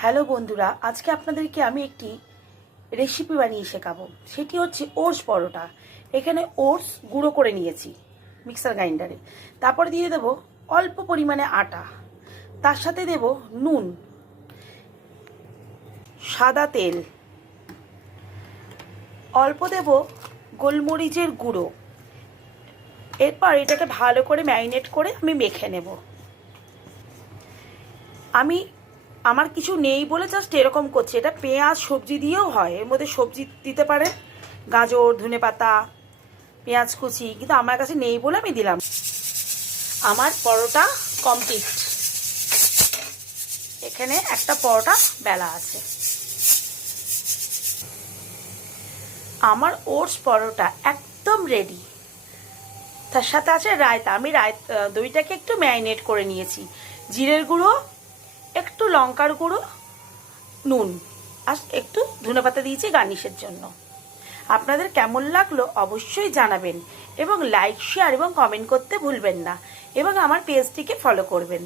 Hello বন্ধুরা, আজকে আপনাদেরকে আমি একটি রেসিপি বানিয়ে শেখাবো। সেটি হচ্ছে ওটস পরোটা। এখানে ওটস গুঁড়ো করে নিয়েছি মিক্সার গ্রাইন্ডারে। তারপর দিয়ে দেব অল্প পরিমাণে আটা, তার সাথে দেব নুন, সাদা তেল, অল্প দেব গোলমরিচের গুঁড়ো। এরপর এটাকে ভালো করে ম্যারিনেট করে আমি মেখে নেব। আমার কিছু নেই বলে জাস্ট এরকম করছি। এটা পেঁয়াজ সবজি দিয়েও হয়, এর মধ্যে সবজি দিতে পারেন, গাজর, ধনেপাতা, পেঁয়াজ কুচি, কিন্তু আমার কাছে নেই বলে আমি দিলাম। আমার পরোটা কমপ্লিট। এখানে একটা পরোটা বেলা আছে। আমার ওটস পরোটা একদম রেডি। তার সাথে আছে রায়তা। আমি দইটাকে একটু ম্যারিনেট করে নিয়েছি, জিরের গুঁড়ো, একটু লঙ্কার গুঁড়ো, নুন আর একটু ধনেপাতা দিয়েছি গার্নিশের জন্য। আপনাদের কেমন লাগলো অবশ্যই জানাবেন এবং লাইক, শেয়ার এবং কমেন্ট করতে ভুলবেন না এবং আমার পেজটিকে ফলো করবেন।